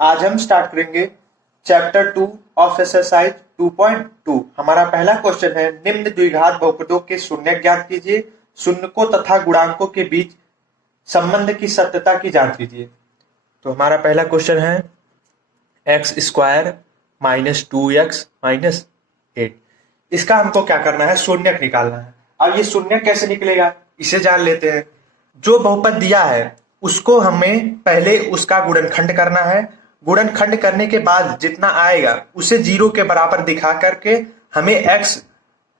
आज हम स्टार्ट करेंगे चैप्टर 2 ऑफ एक्सरसाइज 2.2। हमारा पहला क्वेश्चन है, निम्न द्विघात बहुपदों के शून्य ज्ञात कीजिए, शून्यकों तथा गुणांकों के बीच संबंध की सत्यता की जांच कीजिए। तो हमारा पहला क्वेश्चन है x square minus 2x minus 8। इसका हमको क्या करना है, शून्यक निकालना है। अब ये शून्यक कैसे निकलेगा इसे जान लेते हैं। जो बहुपद दिया है उसको हमें पहले उसका गुणनखंड करना है। गुणनखंड करने के बाद जितना आएगा उसे 0 के बराबर दिखा करके हमें x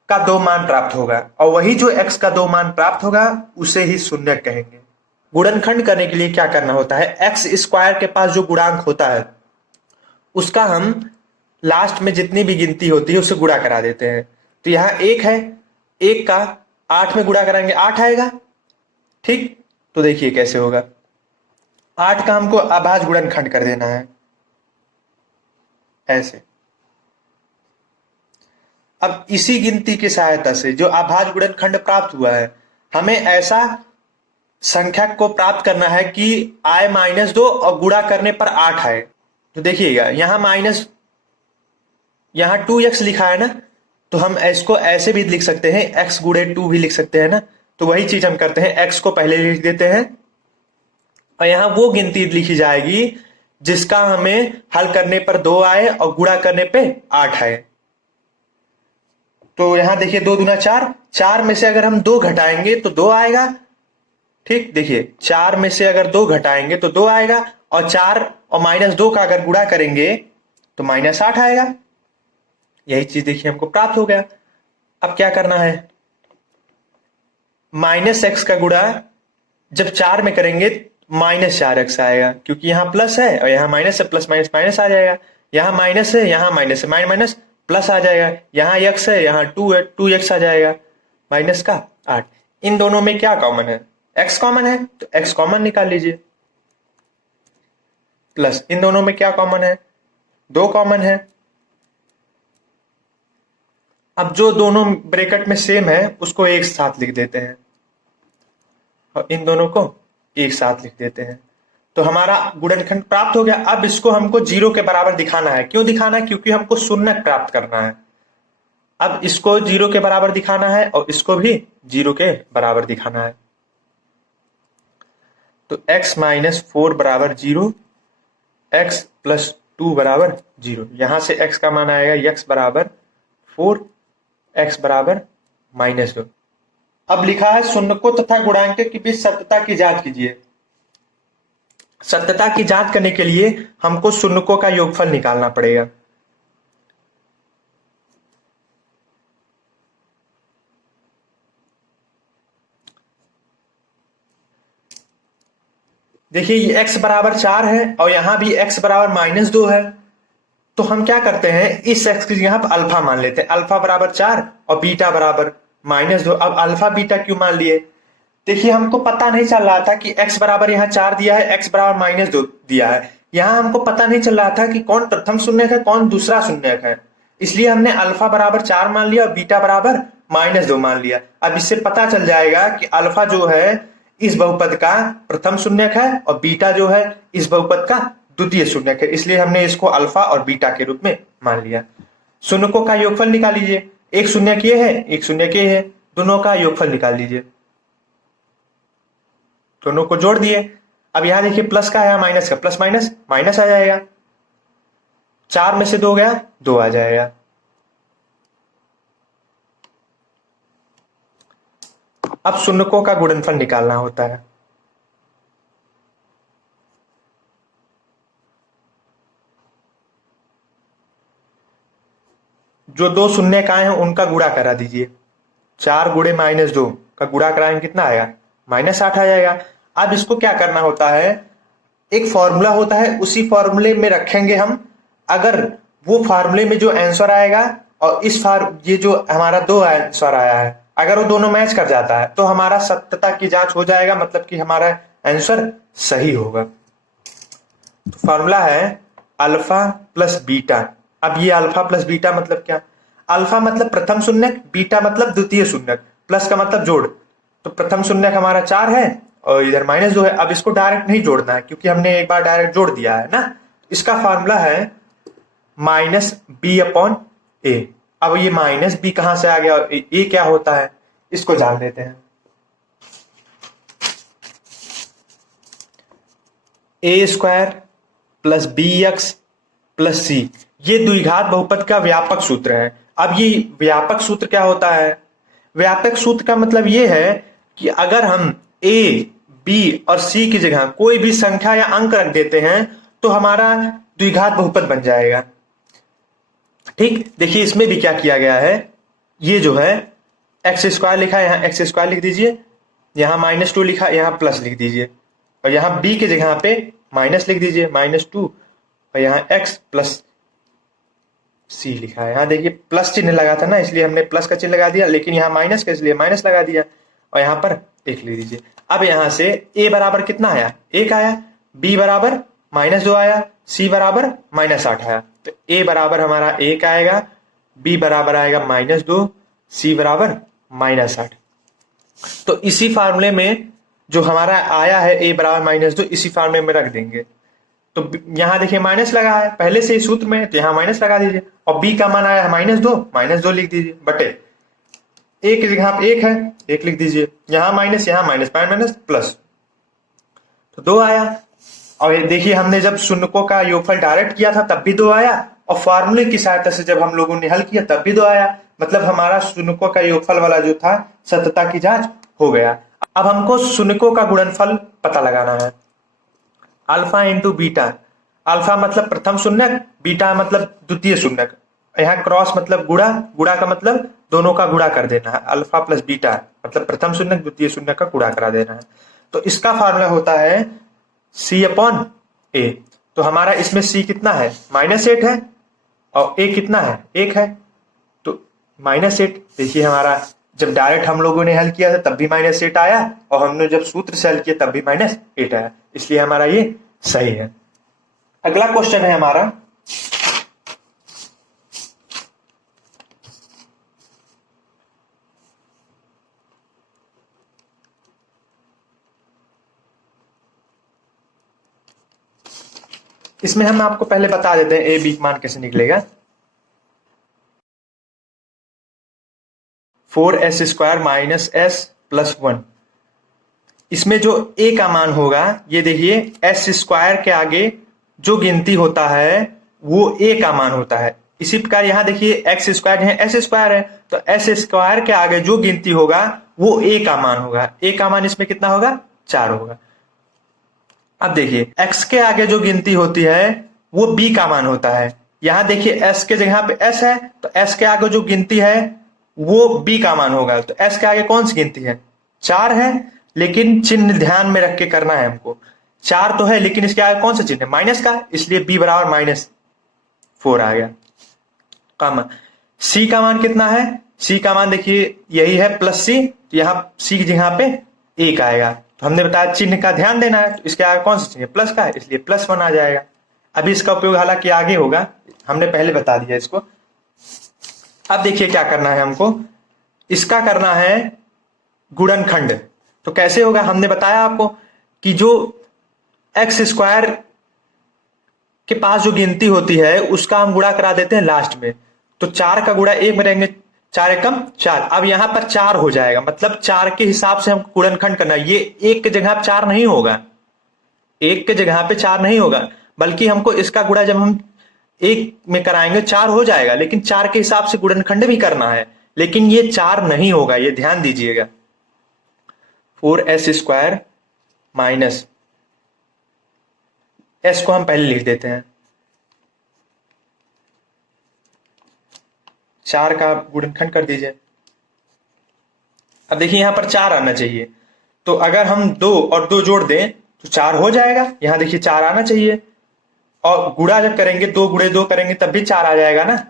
का 2 मान प्राप्त होगा, और वही जो x का 2 मान प्राप्त होगा उसे ही शून्यक कहेंगे। गुणनखंड करने के लिए क्या करना होता है, एक्स स्क्वायर के पास जो गुणांक होता है उसका हम लास्ट में जितनी भी गिनती होती है उसे गुणा करा देते हैं। तो यहां 1 है, 1 का 8 में गुणा कराएंगे 8 आएगा। ठीक, तो देखिए कैसे होगा। 8 का हमको अभाज्य गुणनखंड कर देना है ऐसे। अब इसी गिनती की सहायता से जो अभाज्य गुणनखंड प्राप्त हुआ है, हमें ऐसा संख्या को प्राप्त करना है कि आए -2 और गुणा करने पर 8 आए। तो देखिएगा यहां माइनस, यहां 2x लिखा है ना, तो हम इसको ऐसे भी लिख सकते हैं, x गुणे 2 भी लिख सकते हैं ना। तो वही चीज हम करते हैं, x को पहले लिख देते हैं और यहां वो गिनती लिखी जाएगी जिसका हमें हल करने पर 2 आए और गुणा करने पे 8 आए। तो यहां देखिए 2 दूना 4, 4 में से अगर हम 2 घटाएंगे तो 2 आएगा। ठीक, देखिए 4 में से अगर 2 घटाएंगे तो 2 आएगा, और 4 और -2 का अगर गुणा करेंगे तो -8 आएगा। यही चीज देखिए हमको प्राप्त हो गया। अब क्या करना है, -x का गुणा जब 4 में करेंगे -4x आएगा, क्योंकि यहां प्लस है और यहां माइनस है, प्लस माइनस माइनस आ जाएगा। यहां माइनस है, यहां माइनस है, माइनस प्लस आ जाएगा। यहां x है, यहां 2 है, 2x आ जाएगा माइनस का 8। इन दोनों में क्या कॉमन है, x कॉमन है, तो x कॉमन निकाल लीजिए। प्लस इन दोनों में क्या कॉमन है, 2 कॉमन है। अब जो दोनों ब्रैकेट में सेम है उसको एक साथ लिख देते हैं और इन दोनों को एक साथ लिख देते हैं। तो हमारा गुणनखंड प्राप्त हो गया। अब इसको हमको 0 के बराबर दिखाना है। क्यों दिखाना है, क्योंकि हमको शून्यक प्राप्त करना है। अब इसको 0 के बराबर दिखाना है और इसको भी 0 के बराबर दिखाना है। तो x - 4 बराबर 0, x + 2 बराबर 0। यहां से x का मान आएगा x बराबर 4, x बराबर -2। अब लिखा है शून्यकों तथा गुणांक के बीच सत्यता की जांच कीजिए। सत्यता की जांच करने के लिए हमको शून्यकों का योगफल निकालना पड़ेगा। देखिए ये x बराबर 4 है और यहां भी x बराबर -2 है। तो हम क्या करते हैं, इस x की यहां पर अल्फा मान लेते हैं। अल्फा बराबर 4 और बीटा बराबर -2। अब अल्फा बीटा क्यों मान लिए, देखिए हमको पता नहीं चल रहा था कि x बराबर यहाँ 4 दिया है, x बराबर -2 दिया है। यहां हमको पता नहीं चल रहा था कि कौन प्रथम शून्यक है कौन दूसरा शून्यक है, इसलिए हमने अल्फा बराबर 4 मान लिया और बीटा बराबर -2 मान लिया। अब इससे पता चल जाएगा कि अल्फा जो है इस बहुपद का प्रथम शून्यक है और बीटा जो है इस बहुपद का द्वितीय शून्यक है, इसलिए हमने इसको अल्फा और बीटा के रूप में मान लिया। शून्यकों का योगफल निकाल लीजिए। एक शून्यक ये है, एक शून्यक ये है, दोनों का योगफल निकाल लीजिए। दोनों को जोड़ दिए। अब यहां देखिए प्लस का है, माइनस का, प्लस माइनस माइनस आ जाएगा। 4 में से 2 गया, 2 आ जाएगा। अब शून्यकों का गुणनफल निकालना होता है। जो 2 शून्यक आए हैं उनका गुणा करा दीजिए। 4 गुणे -2 का गुणा कराएंगे कितना आएगा, -8 आ जाएगा। अब इसको क्या करना होता है, एक फॉर्मूला होता है, उसी फॉर्मूले में रखेंगे हम। अगर वो फॉर्मूले में जो आंसर आएगा और ये जो हमारा 2 आंसर आया है, अगर वो दोनों मैच कर जाता है तो हमारा सत्यता की जांच हो जाएगा, मतलब कि हमारा आंसर सही होगा। तो फॉर्मूला है अल्फा प्लस बीटा। अब ये अल्फा प्लस बीटा मतलब क्या, अल्फा मतलब प्रथम शून्यक, बीटा मतलब द्वितीय शून्यक, प्लस का मतलब जोड़। तो प्रथम शून्यक हमारा 4 है और इधर -2 है। अब इसको डायरेक्ट नहीं जोड़ना है क्योंकि हमने एक बार डायरेक्ट जोड़ दिया है ना, इसका फार्मूला है माइनस बी अपॉन ए। अब ये माइनस बी कहां से आ गया, ए क्या होता है इसको जान लेते हैं। A square plus B X plus C, ये द्विघात बहुपद का व्यापक सूत्र है। अब ये व्यापक सूत्र क्या होता है, व्यापक सूत्र का मतलब ये है कि अगर हम ए बी और सी की जगह कोई भी संख्या या अंक रख देते हैं तो हमारा द्विघात बहुपद बन जाएगा। ठीक, देखिए इसमें भी क्या किया गया है, ये जो है एक्स स्क्वायर लिखा है, यहाँ एक्स स्क्वायर लिख दीजिए, यहाँ -2 लिखा, यहाँ प्लस लिख दीजिए, और यहाँ बी की जगह पे माइनस लिख दीजिए -2, और यहाँ एक्स प्लस सी लिखा है। यहाँ देखिए प्लस चिन्ह लगा था ना, इसलिए हमने प्लस का चिन्ह लगा दिया, लेकिन यहाँ माइनस का इसलिए माइनस लगा दिया, और यहाँ पर 1 लिख दीजिए। अब यहाँ से a बराबर कितना आया, 1 आया, b बराबर -2 आया, c बराबर -8 आया। तो a बराबर हमारा 1 आएगा, b बराबर आएगा -2, c बराबर -8। तो इसी फार्मूले में जो हमारा आया है a बराबर -2, इसी फार्मूले में रख देंगे। तो यहाँ देखिए माइनस लगा है पहले से ही सूत्र में, तो यहाँ माइनस लगा दीजिए, और b का मान आया है -2 लिख दीजिए, बटे a की जगह पे 1 है, 1 लिख दीजिए, यहाँ माइनस माइनस प्लस, तो 2 आया। और ये देखिए हमने जब शून्यकों का योगफल डायरेक्ट किया था तब भी 2 आया, और फार्मूले की सहायता से जब हम लोगों ने हल किया तब भी 2 आया। मतलब हमारा शून्यकों का योगफल वाला जो था सत्यता की जांच हो गया। अब हमको शून्यकों का गुणनफल पता लगाना है, अल्फा इंटू बीटा। अल्फा मतलब प्रथम शून्यक, बीटा मतलब द्वितीय शून्यक, यहाँ क्रॉस मतलब गुणा, गुणा का मतलब दोनों का गुणा कर देना है, अल्फा प्लस बीटा मतलब प्रथम शून्यक द्वितीय शून्यक का गुणा करा देना है। तो इसका फार्मूला होता है c अपॉन a। तो हमारा इसमें c कितना है, -8 है, और a कितना है, 1 है, तो -8। देखिए हमारा जब डायरेक्ट हम लोगों ने हल किया था तब भी -8 आया, और हमने जब सूत्र से हल किया तब भी -8 आया, इसलिए हमारा ये सही है। अगला क्वेश्चन है हमारा, इसमें हम आपको पहले बता देते हैं ए बी मान कैसे निकलेगा। 4s² माइनस s प्लस 1, इसमें जो a का मान होगा, ये देखिए s² के आगे जो गिनती होता है वो a का मान होता है। इसी प्रकार यहाँ देखिए x² है, s² है, तो s² के आगे जो गिनती होगा वो a का मान होगा। a का मान इसमें कितना होगा, 4 होगा। अब देखिए x के आगे जो गिनती होती है वो b का मान होता है। यहां देखिए s के जगह पे s है, तो s के आगे जो गिनती है वो b का मान होगा। तो s के आगे कौन सी गिनती है, 4 है, लेकिन चिन्ह ध्यान में रख के करना है हमको। 4 तो है, लेकिन इसके आगे कौन सा चिन्ह है, माइनस का, इसलिए b बराबर -4 आ गया। कम c का मान कितना है, c का मान देखिए यही है +c, तो यहाँ c की जगह पे 1 आएगा। तो हमने बताया चिन्ह का ध्यान देना है, तो इसके आगे कौन सा चिन्ह है, प्लस का है, इसलिए +1 आ जाएगा। अभी इसका उपयोग हालांकि आगे होगा, हमने पहले बता दिया इसको। अब देखिए क्या करना है हमको, इसका करना है गुणनखंड। तो कैसे होगा, हमने बताया आपको कि जो x² के पास जो गिनती होती है उसका हम गुणा करा देते हैं लास्ट में। तो 4 का गुणा 1 में रहेंगे, 4 एकम 4। अब यहां पर 4 हो जाएगा, मतलब 4 के हिसाब से हम गुणनखंड करना है। ये 1 के जगह 4 नहीं होगा, 1 के जगह पे 4 नहीं होगा, बल्कि हमको इसका गुणा जब हम 1 में कराएंगे 4 हो जाएगा, लेकिन 4 के हिसाब से गुणनखंड भी करना है, लेकिन ये 4 नहीं होगा, ये ध्यान दीजिएगा। 4s² माइनस s को हम पहले लिख देते हैं, 4 का गुणनखंड कर दीजिए। अब देखिए यहां पर 4 आना चाहिए, तो अगर हम 2 और 2 जोड़ दें तो 4 हो जाएगा। यहां देखिए 4 आना चाहिए, और गुणा जब करेंगे 2 गुणे 2 करेंगे तब भी 4 आ जाएगा ना,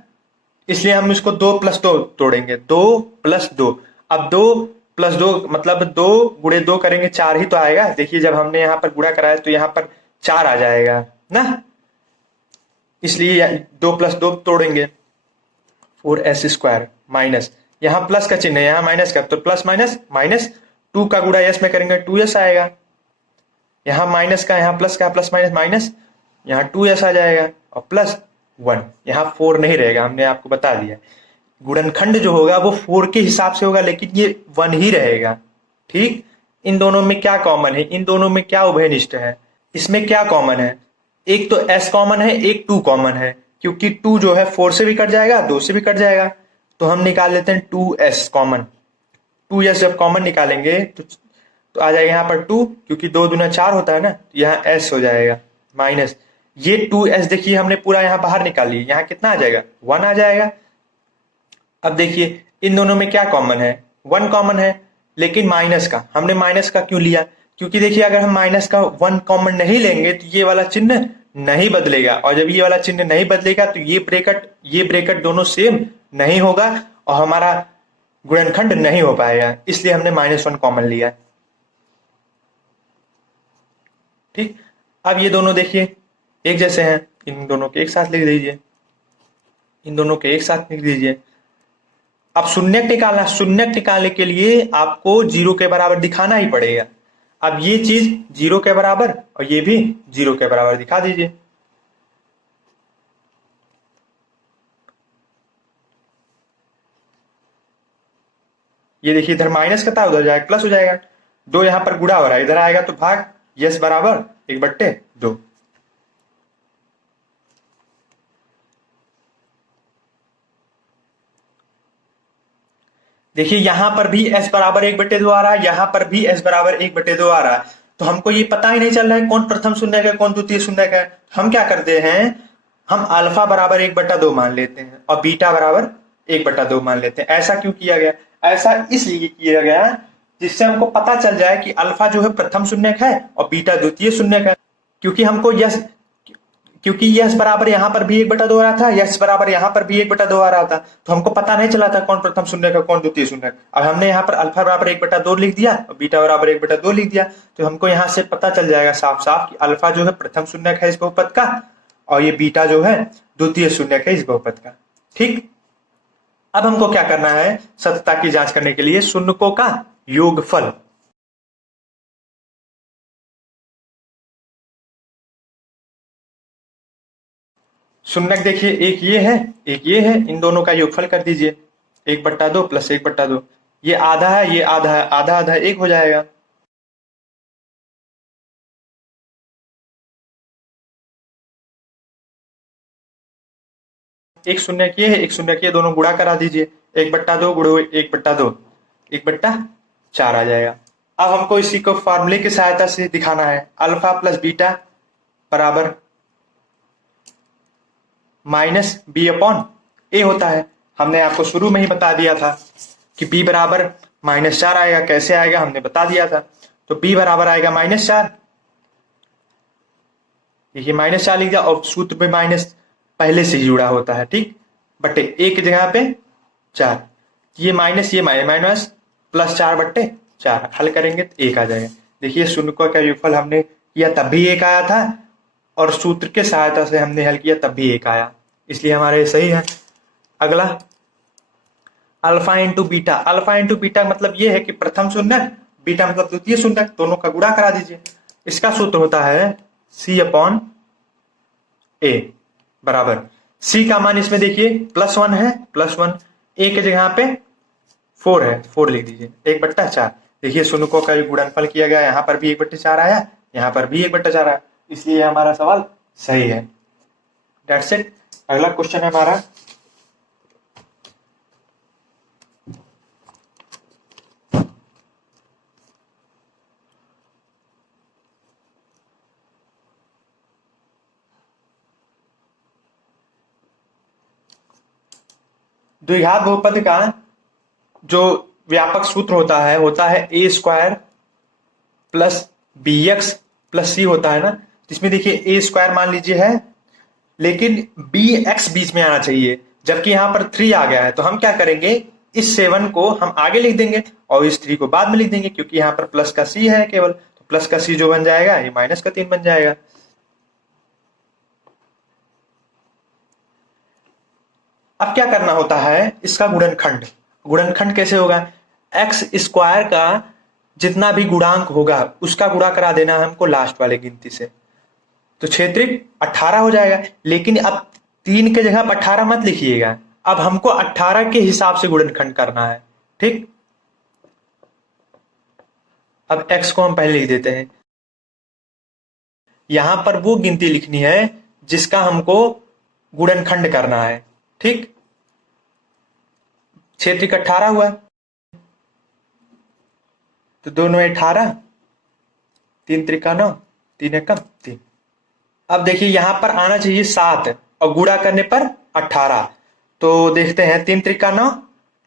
इसलिए हम इसको 2 + 2 तोड़ेंगे, 2 + 2। अब 2 + 2 मतलब 2 गुणे 2 करेंगे 4 ही तो आएगा। देखिए जब हमने यहाँ पर गुणा कराया तो यहाँ पर 4 आ जाएगा ना, इसलिए 2 + 2 तोड़ेंगे। 4s² माइनस, यहाँ प्लस का चिन्ह है, यहाँ माइनस का, तो प्लस माइनस 2 का गुणा s में करेंगे 2s आएगा। यहाँ माइनस का, यहाँ प्लस का, प्लस माइनस, यहाँ 2s आ जाएगा और प्लस 1, यहाँ 4 नहीं रहेगा, हमने आपको बता दिया। गुणनखंड जो होगा वो 4 के हिसाब से होगा, लेकिन ये 1 ही रहेगा। ठीक, इन दोनों में क्या कॉमन है, इन दोनों में क्या उभयनिष्ठ है, इसमें क्या कॉमन है, एक तो s कॉमन है, एक 2 कॉमन है, क्योंकि 2 जो है 4 से भी कट जाएगा, 2 से भी कट जाएगा, तो हम निकाल लेते हैं 2s कॉमन। 2s जब कॉमन निकालेंगे तो आ जाएगा यहाँ पर 2, क्योंकि 2 दूना 4 होता है ना, तो यहाँ s हो जाएगा माइनस ये 2s। देखिए हमने पूरा यहाँ बाहर निकाल लिया, यहाँ कितना आ जाएगा, 1 आ जाएगा। अब देखिए इन दोनों में क्या कॉमन है, 1 कॉमन है, लेकिन माइनस का, हमने माइनस का क्यों लिया, क्योंकि देखिए अगर हम माइनस का 1 कॉमन नहीं लेंगे तो ये वाला चिन्ह नहीं बदलेगा, और जब ये वाला चिन्ह नहीं बदलेगा तो ये ब्रैकेट दोनों सेम नहीं होगा और हमारा गुणनखंड नहीं हो पाएगा, इसलिए हमने -1 कॉमन लिया। ठीक, अब ये दोनों देखिए एक जैसे हैं, इन दोनों के एक साथ लिख दीजिए, इन दोनों के एक साथ लिख दीजिए। अब शून्यक निकालना, शून्यक निकालने के लिए आपको 0 के बराबर दिखाना ही पड़ेगा। अब ये चीज 0 के बराबर और ये भी 0 के बराबर दिखा दीजिए। ये देखिए इधर माइनस का था, उधर जाएगा प्लस हो जाएगा, 2 यहां पर गुणा हो रहा है, इधर आएगा तो भाग, यस बराबर 1/2। देखिए यहां पर भी s बराबर 1/2 आ रहा है, यहां पर भी s बराबर 1/2 आ रहा है, तो हमको ये पता ही नहीं चल रहा है कौन प्रथम शून्यक है कौन द्वितीय शून्यक है। हम क्या करते हैं, हम अल्फा बराबर 1/2 मान लेते हैं और बीटा बराबर 1/2 मान लेते हैं। ऐसा क्यों किया गया, ऐसा इसलिए किया गया जिससे हमको पता चल जाए कि अल्फा जो है प्रथम शून्यक है और बीटा द्वितीय शून्यक है। क्योंकि यस बराबर यहाँ पर भी 1/2 आ रहा था, यस बराबर यहाँ पर भी 1/2 आ रहा था, तो हमको पता नहीं चला था कौन प्रथम शून्यक है कौन द्वितीय शून्यक। अब हमने यहाँ पर अल्फा बराबर 1/2 लिख दिया और बीटा बराबर 1/2 लिख दिया, तो हमको यहाँ से पता चल जाएगा साफ साफ कि अल्फा जो है प्रथम शून्यक है इस बहुपद का और ये बीटा जो है द्वितीय शून्यक है इस बहुपद का। ठीक, अब हमको क्या करना है, सत्यता की जांच करने के लिए शून्यकों का योगफल। शून्यक देखिए एक ये है एक ये है, इन दोनों का योगफल कर दीजिए, 1/2 प्लस 1/2, ये आधा है ये आधा है, आधा आधा 1 हो जाएगा। एक शून्यक ये है एक शून्यक ये, दोनों गुणा करा दीजिए, 1/2 गुणो 1/2 1/4 आ जाएगा। अब हमको इसी को फॉर्मूले की सहायता से दिखाना है, अल्फा प्लस बीटा बराबर -b/a होता है। हमने आपको शुरू में ही बता दिया था कि b बराबर -4 आएगा, कैसे आएगा हमने बता दिया था, तो b बराबर आएगा -4। देखिए -4 लिख दिया और सूत्र में माइनस पहले से ही जुड़ा होता है, ठीक, बटे a की जगह पे 4, ये माइनस प्लस 4/4, हल करेंगे तो 1 आ जाएगा। देखिए शून्यकों का योगफल हमने किया तब भी 1 आया था और सूत्र के सहायता से हमने हल किया तब भी 1 आया, इसलिए हमारे सही है। अगला alpha into beta, alpha into beta मतलब ये है कि प्रथम शून्यक, बीटा मतलब द्वितीय शून्यक, दोनों का गुणा करा दीजिए। इसका सूत्र होता है C/A बराबर, C का मान इसमें देखिए +1 है, +1, A की जगह पे 4 है, 4 लिख दीजिए, 1/4। देखिए शून्यकों का गुणनफल किया गया, यहाँ पर भी 1/4 आया, यहाँ पर भी 1/4 आया, इसलिए हमारा सवाल सही है। That's it। अगला क्वेश्चन है हमारा द्विघात बहुपद का जो व्यापक सूत्र होता है a² plus bx plus c होता है ना, जिसमें देखिए a² मान लीजिए है, लेकिन bx बीच में आना चाहिए, जबकि यहाँ पर 3 आ गया है, तो हम क्या करेंगे, इस 7 को हम आगे लिख देंगे और इस 3 को बाद में लिख देंगे, क्योंकि यहाँ पर प्लस का c है केवल, तो प्लस का c जो बन जाएगा ये -3 बन जाएगा। अब क्या करना होता है, इसका गुणनखंड, गुणनखंड कैसे होगा, x² का जितना भी गुणांक होगा उसका गुणा करा देना है हमको लास्ट वाले गिनती से। तो 6 त्रिक 18 हो जाएगा। लेकिन अब 3 के जगह 18 मत लिखिएगा, अब हमको 18 के हिसाब से गुणनखंड करना है। ठीक, अब x को हम पहले लिख देते हैं। यहां पर वो गिनती लिखनी है जिसका हमको गुणनखंड करना है। ठीक, 6 त्रिक 18 हुआ, तो 2 9 18, 3 त्रिका 9, 3 एकम 3। अब देखिए यहां पर आना चाहिए 7 और गुणा करने पर 18। तो देखते हैं 3 त्रिका 9,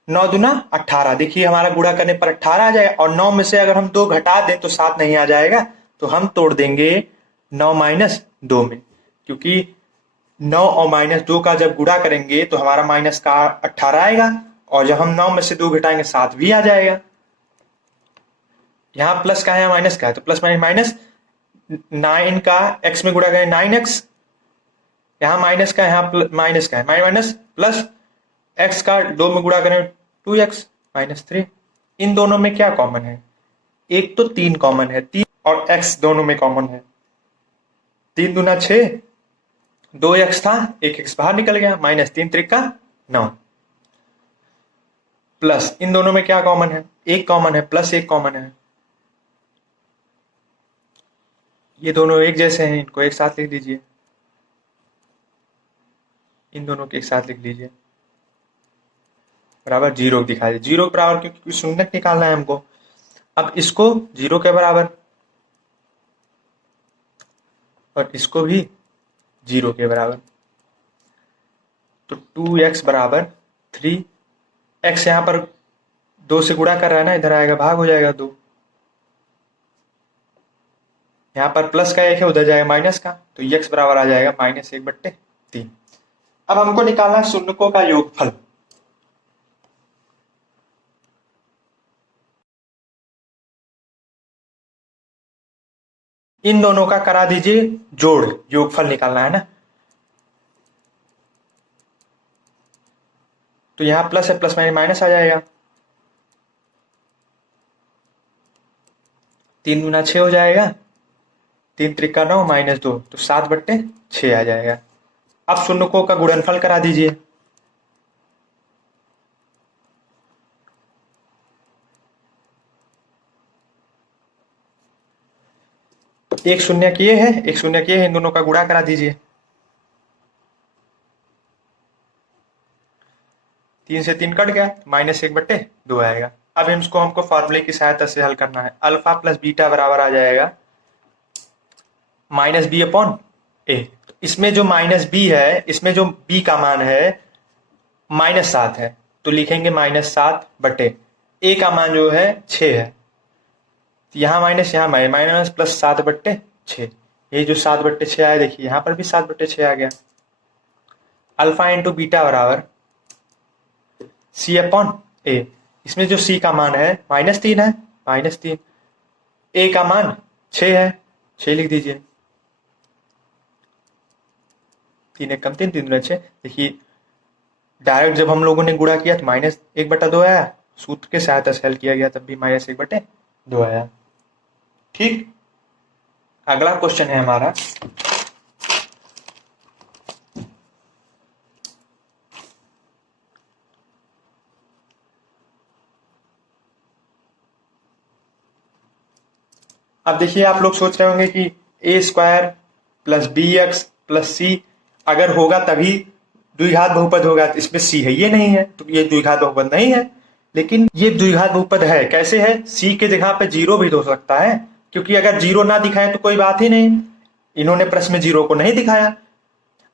9 दूना 18। देखिए हमारा गुणा करने पर 18 आ जाएगा, और 9 में से अगर हम 2 घटा दें तो 7 नहीं आ जाएगा, तो हम तोड़ देंगे 9 माइनस 2 में, क्योंकि 9 और माइनस 2 का जब गुणा करेंगे तो हमारा माइनस का 18 आएगा, और जब हम 9 में से 2 घटाएंगे 7 भी आ जाएगा। यहाँ प्लस का है या माइनस का है, तो प्लस माइनस माइनस, 9 का x में गुणा करें 9x, यहाँ माइनस का है, यहाँ माइनस का है, माइनस प्लस x का 2 में गुणा करें 2x माइनस 3। इन दोनों में क्या कॉमन है? एक तो 3 कॉमन है, 3 और x दोनों में कॉमन है। 3 दूना 6, 2x था, 1x बाहर निकल गया, माइनस 3 त्रिका 9, प्लस इन दोनों में क्या कॉमन है? 1 कॉमन है, प्लस 1 कॉमन है। ये दोनों एक जैसे हैं, इनको एक साथ लिख लीजिए, इन दोनों के एक साथ लिख लीजिए, बराबर 0 दिखा दीजिए। 0 के बराबर, क्योंकि शून्यक निकालना है हमको। अब इसको 0 के बराबर और इसको भी 0 के बराबर, तो 2x बराबर 3। x यहां पर 2 से गुणा कर रहा है ना, इधर आएगा भाग हो जाएगा 2। यहाँ पर प्लस का 1 है, उधर जाएगा माइनस का, तो x बराबर आ जाएगा -1/3। अब हमको निकालना है शून्यकों का योगफल। इन दोनों का करा दीजिए जोड़, योगफल निकालना है ना। तो यहां प्लस है, प्लस माइनस माइनस आ जाएगा, 3 दूना 6 हो जाएगा, 3 त्रिका 9 माइनस 2, तो 7/6 आ जाएगा। अब शून्यकों का गुणनफल करा दीजिए। एक शून्य किए है, एक शून्य किए है, इन दोनों का गुणा करा दीजिए। 3 से 3 कट गया, -1/2 आएगा। अब इसको हमको फॉर्मूले की सहायता से हल करना है। अल्फा प्लस बीटा बराबर आ जाएगा -b/a। तो इसमें जो -b है, इसमें जो b का मान है -7 है, तो लिखेंगे -7/a का मान जो है 6 है, तो यहाँ माइनस यहाँ माइनस प्लस 7/6। ये जो 7/6 आया, देखिए यहाँ पर भी 7/6 आ गया। अल्फा इंटू बीटा बराबर c/a। इसमें जो c का मान है -3 है, -3, a का मान 6 है, 6 लिख दीजिए। 3 1 कम 3, 3 दूना 6। देखिए डायरेक्ट जब हम लोगों ने गुणा किया तो -1/2 आया, सूत्र के सहायता से हल किया गया तब भी -1/2 आया। ठीक, अगला क्वेश्चन है हमारा, अब देखिए आप लोग सोच रहे होंगे कि a² plus bx plus c अगर होगा तभी द्विघात बहुपद होगा, तो इसमें c है, ये नहीं है, तो ये द्विघात बहुपद नहीं है। लेकिन ये द्विघात बहुपद है, कैसे है? c के जगह पे 0 भी हो सकता है, क्योंकि अगर 0 ना दिखाए तो कोई बात ही नहीं। इन्होंने प्रश्न में 0 को नहीं दिखाया,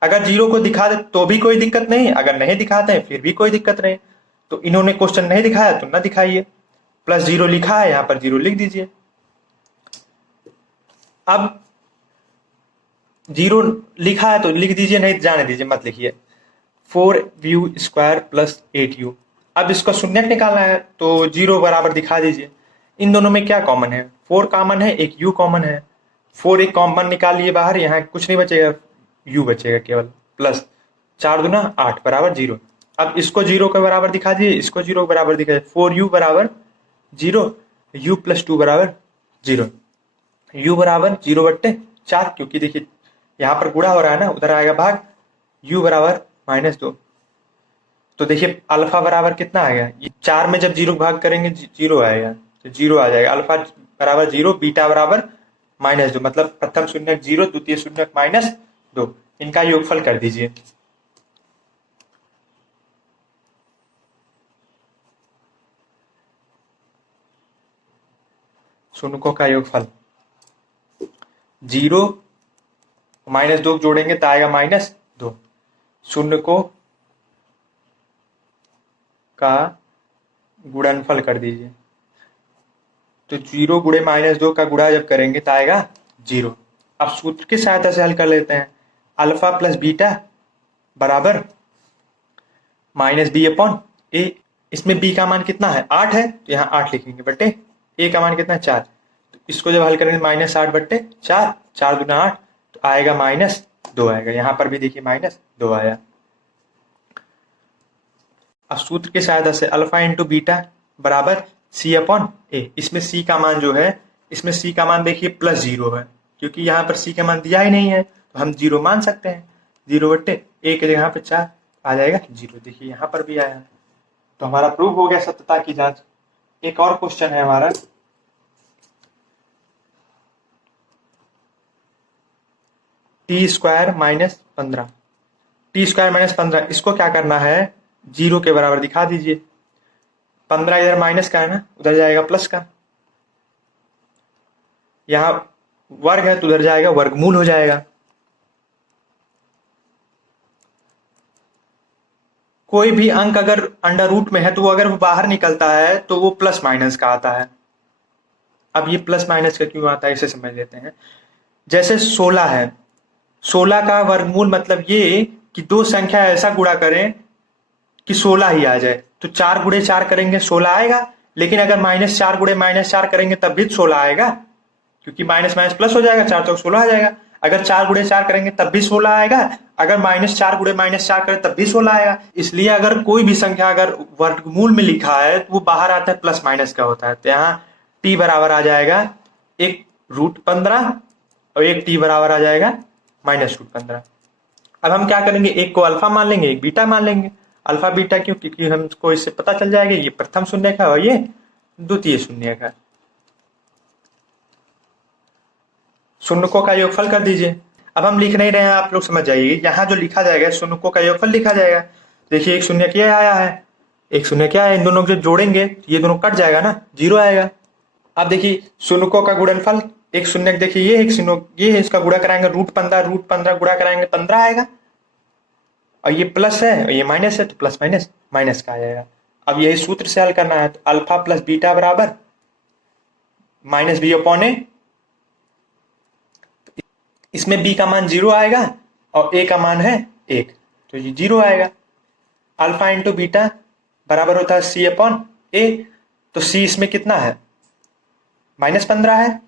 अगर 0 को दिखा दे तो भी कोई दिक्कत नहीं, अगर नहीं दिखाते हैं फिर भी कोई दिक्कत नहीं। तो इन्होंने क्वेश्चन नहीं दिखाया तो ना दिखाइए, +0 लिखा है, यहाँ पर 0 लिख दीजिए। अब 0 लिखा है तो लिख दीजिए, नहीं जाने दीजिए, मत लिखिए। 4u² plus 8u। अब इसका शून्यक निकालना है तो 0 बराबर दिखा दीजिए। इन दोनों में क्या कॉमन है? 4 कॉमन है, एक u कॉमन है। 4 एक कॉमन निकाल लिए बाहर, यहाँ कुछ नहीं बचेगा, u बचेगा केवल, प्लस 4 दूना 8 बराबर 0। अब इसको 0 के बराबर दिखा दीजिए, इसको 0 के बराबर दिखा दीजिए। 4u बराबर 0, u प्लस 2 बराबर 0, u बराबर 0/4, क्योंकि देखिए यहाँ पर गुणा हो रहा है ना, उधर आएगा भाग, u बराबर -2। तो देखिए अल्फा बराबर कितना आ गया, ये 4 में जब 0 भाग करेंगे 0 आएगा, तो 0 आ जाएगा। अल्फा बराबर 0, बीटा बराबर -2, मतलब प्रथम शून्यक 0, द्वितीय शून्यक -2, इनका योगफल कर दीजिए। शून्यकों का योगफल 0 -2 जोड़ेंगे तो आएगा -2। शून्यकों का गुणनफल कर दीजिए, तो 0 गुणे -2 का गुणा जब करेंगे तो आएगा 0। अब सूत्र की सहायता से हल कर लेते हैं। अल्फा प्लस बीटा बराबर -b/a। इसमें b का मान कितना है, 8 है, तो यहाँ 8 लिखेंगे, बटे a का मान कितना है, 4। तो इसको जब हल करेंगे -8/4, 4 दूना 8, तो आएगा -2 आएगा। यहाँ पर भी देखिए -2 आया। अब सूत्र की सहायता से अल्फा इंटू बीटा बराबर c/a। इसमें c का मान जो है, इसमें c का मान देखिए +0 है, क्योंकि यहाँ पर c का मान दिया ही नहीं है, तो हम 0 मान सकते हैं। 0/a के जगह पे 4 आ जाएगा 0। देखिए यहाँ पर भी आया, तो हमारा प्रूव हो गया सत्यता की जांच। एक और क्वेश्चन है हमारा, t² -15। t² -15, इसको क्या करना है, 0 के बराबर दिखा दीजिए। 15 इधर माइनस का है ना, उधर जाएगा प्लस का। यहाँ वर्ग है तो उधर जाएगा वर्गमूल हो जाएगा। कोई भी अंक अगर अंडर रूट में है तो वो अगर वो बाहर निकलता है तो वो प्लस माइनस का आता है। अब ये प्लस माइनस का क्यों आता है इसे समझ लेते हैं। जैसे 16 है, 16 का वर्गमूल मतलब ये कि दो संख्या ऐसा गुणा करें कि 16 ही आ जाए। तो 4 गुणे 4 करेंगे 16 आएगा, लेकिन अगर -4 गुणे -4 करेंगे तब भी 16 आएगा, क्योंकि माइनस माइनस प्लस हो जाएगा, 4 तो 16 आ जाएगा। अगर 4 गुणे 4 करेंगे तब भी 16 आएगा, अगर -4 गुणे -4 करें तब भी 16 आएगा। इसलिए अगर कोई भी संख्या अगर वर्गमूल में लिखा है तो वो बाहर आता है प्लस माइनस का होता है। तो यहाँ t बराबर आ जाएगा 1√15 और एक t बराबर आ जाएगा -√15। अब हम क्या करेंगे, एक को अल्फा मान लेंगे, एक बीटा मान लेंगे। अल्फा बीटा क्यों, क्योंकि हमको इससे पता चल जाएगा ये प्रथम शून्यक है और ये द्वितीय शून्यक है। शून्यकों का योगफल कर दीजिए। अब हम लिख नहीं रहे हैं, आप लोग समझ जाइए, यहाँ जो लिखा जाएगा शून्यकों का योगफल लिखा जाएगा। देखिए एक शून्य क्या आया है, एक शून्य क्या है, इन दोनों को जब जोड़ेंगे ये दोनों कट जाएगा ना, 0 आएगा। अब देखिए शून्यकों का गुणनफल, एक शून्य देखिए ये एक शून्य ये है, इसका गुणा कराएंगे √15 गुणा कराएंगे 15 आएगा, और ये प्लस है और ये माइनस है तो प्लस माइनस माइनस का आ जाएगा। अब यही सूत्र से हल करना है, तो अल्फा प्लस बीटा बराबर -b/a। इसमें b का मान 0 आएगा और a का मान है 1, तो ये 0 आएगा। अल्फा इंटू बीटा बराबर होता है c/a। तो c इसमें कितना है, -15 है,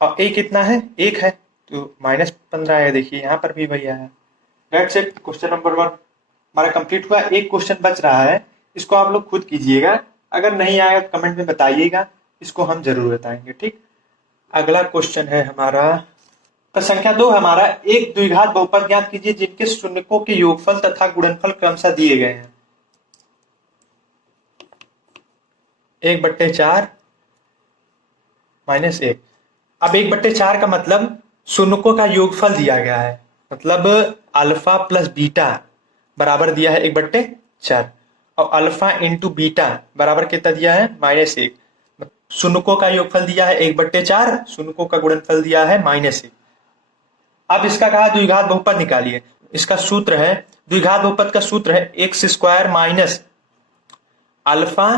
और a कितना है, 1 है, तो -15 आएगा। देखिए यहाँ पर भी वही आया। दैट्स इट, क्वेश्चन नंबर 1 हमारा कंप्लीट हुआ। एक क्वेश्चन बच रहा है, इसको आप लोग खुद कीजिएगा, अगर नहीं आएगा तो कमेंट में बताइएगा, इसको हम जरूर बताएंगे, ठीक। अगला क्वेश्चन है हमारा, तो संख्या 2 हमारा, एक द्विघात बहुपद ज्ञात कीजिए जिनके शून्यकों के योगफल तथा गुणनफल क्रमशः दिए गए हैं। 1/4 -1। अब 1/4 का मतलब शून्यकों का योगफल दिया गया है, मतलब अल्फा प्लस बीटा बराबर दिया है 1/4, और अल्फा इंटू बीटा बराबर कितना दिया है, -1। शून्यकों का योगफल दिया है 1/4, शून्यकों का गुणनफल दिया है -1। अब इसका कहा द्विघात बहुपद निकालिए। इसका सूत्र है, द्विघात बहुपद का सूत्र है x² minus alpha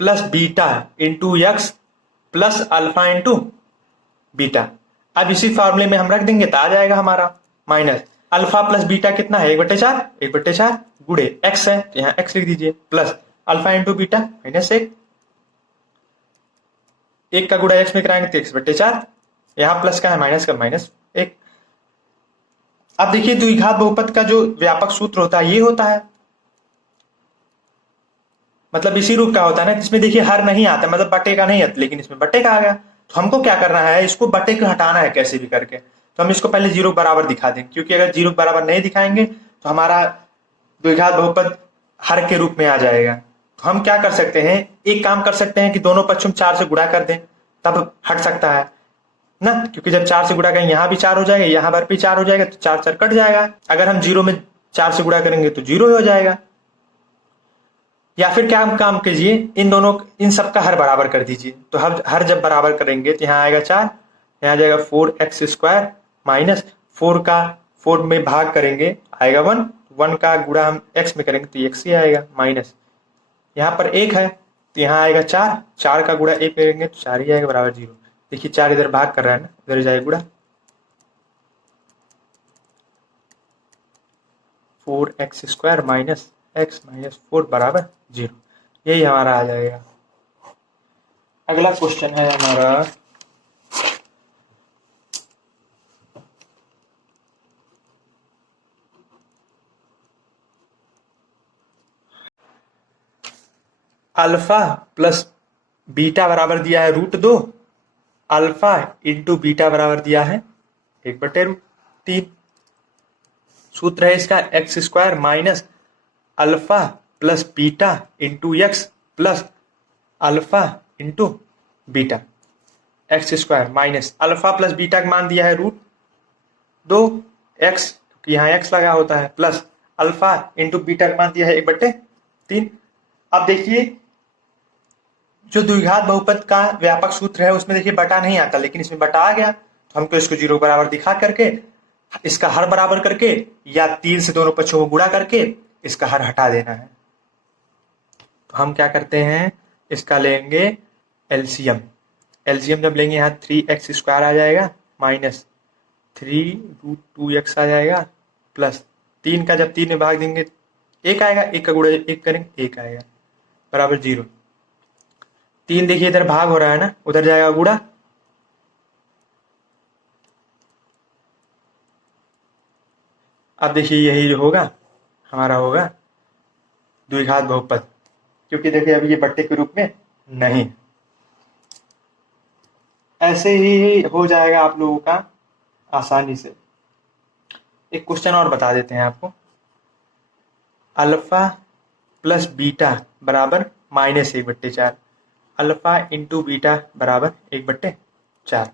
plus beta into x plus alpha into beta. अब इसी फॉर्मूले में हम रख देंगे तो आ जाएगा हमारा माइनस अल्फा प्लस बीटा कितना है, 1/4 गुणे x है, तो यहाँ x लिख दीजिए, प्लस अल्फा इंटू बीटा -1। 1 का गुणा x में कराएंगे तो x/4, यहाँ प्लस का है माइनस का -1। अब देखिए द्विघात बहुपद का जो व्यापक सूत्र होता है ये होता है, मतलब इसी रूप का होता है ना, इसमें देखिए हर नहीं आता, मतलब बटे का नहीं आता, लेकिन इसमें बटे का आ गया। तो हमको क्या करना है, इसको बटे को हटाना है कैसे भी करके। तो हम इसको पहले 0 बराबर दिखा दें, क्योंकि अगर 0 बराबर नहीं दिखाएंगे तो हमारा द्विघात बहुपद हर के रूप में आ जाएगा। तो हम क्या कर सकते हैं, एक काम कर सकते हैं कि दोनों पक्षों में 4 से गुणा कर दें, तब हट सकता है ना, क्योंकि जब 4 से गुणा करेंगे यहाँ भी 4 हो जाएगा, यहाँ पर भी 4 हो जाएगा, तो 4 4 कट जाएगा। अगर हम 0 में 4 से गुणा करेंगे तो 0 हो जाएगा। या फिर क्या काम कीजिए, इन सब का हर बराबर कर दीजिए। तो हर जब बराबर करेंगे तो यहाँ आएगा 4, यहाँ जाएगा 4x² माइनस 4 में भाग करेंगे आएगा 1 का गुणा हम x में करेंगे तो x ही आएगा, माइनस यहाँ पर 1 है तो यहाँ आएगा 4 का गुणा 1 करेंगे तो 4 ही आएगा बराबर 0। देखिए 4 इधर भाग कर रहा है ना, इधर जाएगा गुणा 4x² माइनस x माइनस 4 बराबर 0। यही हमारा आ जाएगा। अगला क्वेश्चन है हमारा अल्फा प्लस बीटा बराबर दिया है √2, अल्फा इंटू बीटा बराबर दिया है 1/√3। सूत्र है इसका x² minus alpha plus beta into x plus alpha into beta. x² minus alpha plus beta का मान दिया है √2x, क्योंकि यहाँ x लगा होता है, प्लस अल्फा इंटू बीटा का मान दिया है 1/3। अब देखिए जो द्विघात बहुपद का व्यापक सूत्र है उसमें देखिए बटा नहीं आता, लेकिन इसमें बटा आ गया। तो हमको इसको 0 बराबर दिखा करके इसका हर बराबर करके या 3 से दोनों पक्षों को गुणा करके इसका हर हटा देना है। तो हम क्या करते हैं, इसका लेंगे एलसीएम। एलसीएम जब लेंगे यहाँ 3x² आ जाएगा माइनस 3√2x आ जाएगा, प्लस 3 का जब 3 में भाग देंगे 1 आएगा, 1 का गुणा 1 करेंगे 1 आएगा बराबर 0। 3 देखिए इधर भाग हो रहा है ना, उधर जाएगा गुणा, अब देखिए यही जो होगा हमारा होगा द्विघात बहुपद, क्योंकि देखिए अभी ये बट्टे के रूप में नहीं। ऐसे ही हो जाएगा आप लोगों का आसानी से। एक क्वेश्चन और बता देते हैं आपको, अल्फा प्लस बीटा बराबर -1/4, अल्फा इंटू बीटा बराबर 1/4।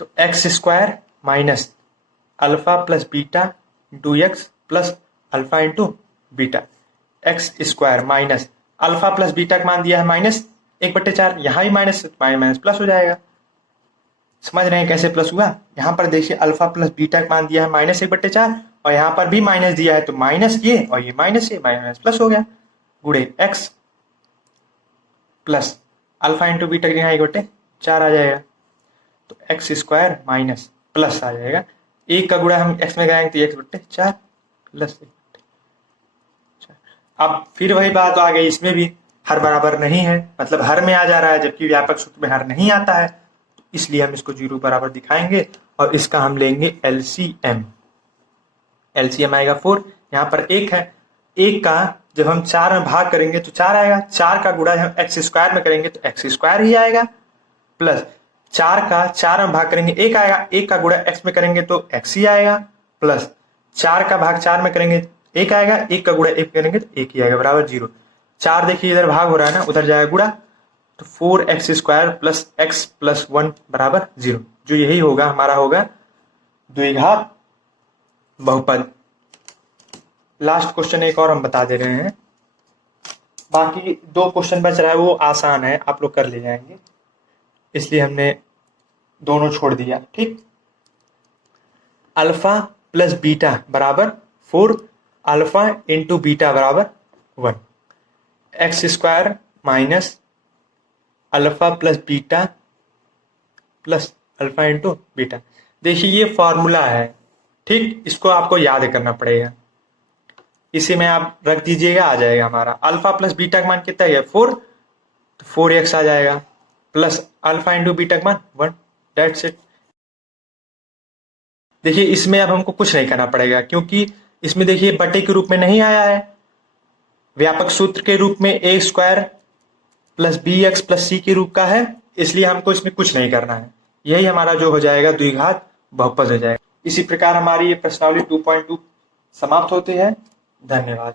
तो x² minus alpha plus beta into x plus alpha into beta. x² minus alpha plus beta का मान दिया है -1/4, यहाँ भी माइनस माइनस प्लस हो जाएगा। समझ रहे हैं कैसे प्लस हुआ, यहाँ पर देखिए अल्फा प्लस बीटा का मान दिया है -1/4 और यहाँ पर भी माइनस दिया है, तो माइनस ये और ये माइनस प्लस हो गया, गुणे x plus alpha into beta के यहाँ 1/4 आ जाएगा। तो x² माइनस प्लस आ जाएगा, 1 का गुणा हम x में कराएंगे तो 1/4 प्लस 1/4। अब फिर वही बात आ गई, इसमें भी हर बराबर नहीं है, मतलब हर में आ जा रहा है, जबकि व्यापक सूत्र में हर नहीं आता है, तो इसलिए हम इसको 0 बराबर दिखाएंगे और इसका हम लेंगे एलसीएम। एलसीएम आएगा 4, यहाँ पर 1 है, 1 का जब हम 4 में भाग करेंगे तो 4 आएगा, 4 का गुणा हम x² में करेंगे तो x² ही आएगा, प्लस 4 का 4 में भाग करेंगे 1 आएगा, 1 का गुणा x में करेंगे तो x ही आएगा, प्लस 4 का भाग 4 में करेंगे 1 आएगा, 1 का गुणा 1 करेंगे तो 1 ही आएगा बराबर 0। 4 देखिए इधर भाग हो रहा है ना, उधर जाएगा गुणा, तो 4x² प्लस x प्लस 1 बराबर 0, जो यही होगा हमारा होगा द्विघात बहुपद। लास्ट क्वेश्चन एक और हम बता दे रहे हैं, बाकी 2 क्वेश्चन बच रहा है वो आसान है, आप लोग कर ले जाएंगे, इसलिए हमने दोनों छोड़ दिया। ठीक, अल्फा प्लस बीटा बराबर 4, अल्फा इंटू बीटा बराबर 1, x² minus alpha plus beta plus alpha into beta. देखिए ये फॉर्मूला है, ठीक, इसको आपको याद करना पड़ेगा, इसी में आप रख दीजिएगा, आ जाएगा हमारा अल्फा प्लस बीटा का मान कितना है 4, तो 4x आ जाएगा, प्लस अल्फा इंटू बीटा का मान 1, दैट्स इट। देखिए इसमें अब हमको कुछ नहीं करना पड़ेगा, क्योंकि इसमें देखिए बटे के रूप में नहीं आया है, व्यापक सूत्र के रूप में a² plus B X plus C के रूप का है, इसलिए हमको इसमें कुछ नहीं करना है। यही हमारा जो हो जाएगा द्विघात बहुपद हो जाएगा। इसी प्रकार हमारी ये प्रश्नावली 2.2 समाप्त होती है। धन्यवाद।